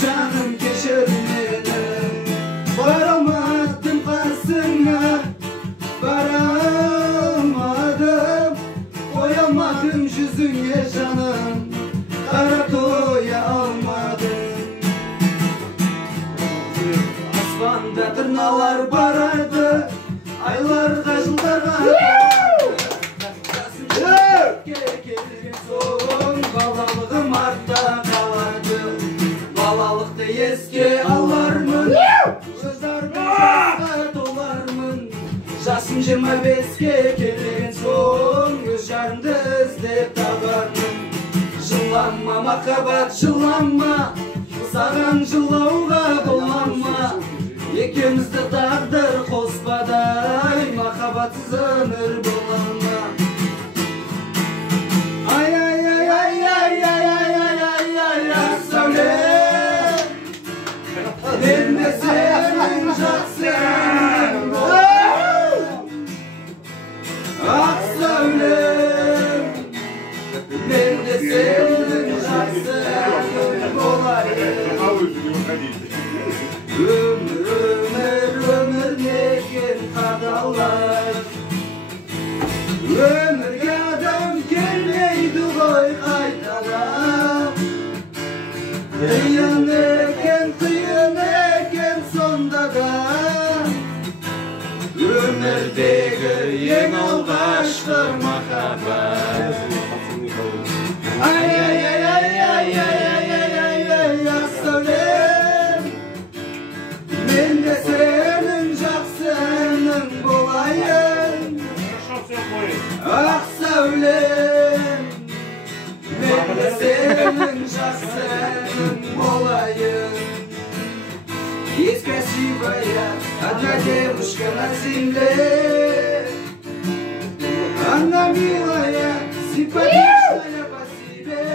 canım keşir meni. Varamadım karşısına, varamadım. Koyamadım yüzüne canım, kara doya almadım. Asmanda tırnalar barardı, aylarga yıllarga kelgen soğun, balalığım artta kalardı. Balalıkta eski alarmın, gözlerime dolarmın. Жасым 25'ke kelgen soğun, göz jarımды іздеп табармын. Жылама махаббат, жылама, саған жылауға болама. Екеумізді тағдыр қоспадай, махаббатсыз өмір бола ма? Ай ай ай ай ай ай ай ай ай ай ай сәулем, мен де сенің жақсы әнің боламын. Ақ сәулем, мен де сенің жақсы әнің болайын. Ömür ömür ömür nekin kadallar, ömürge adam gelmeydi koy kaytalar. Kıyın eken sonda da, ömürdeki en algaçkı mahabbat. Ay ay ay ay ay ay ay ay ay ay aslanım, men de senin жақсы әнің болайын. Ақ сәулем, мен de senin жақсы әнің болайын. Есть красивая одна девушка на земле, она милая, симпатичная по себе.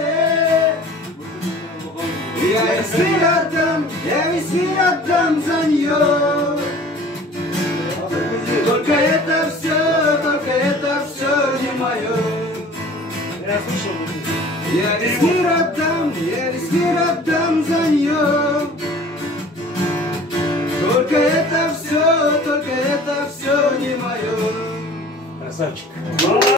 Я весь мир отдам за нее. Только это все не мое. Я весь мир отдам за нее. Только это все не мое. Красавчик.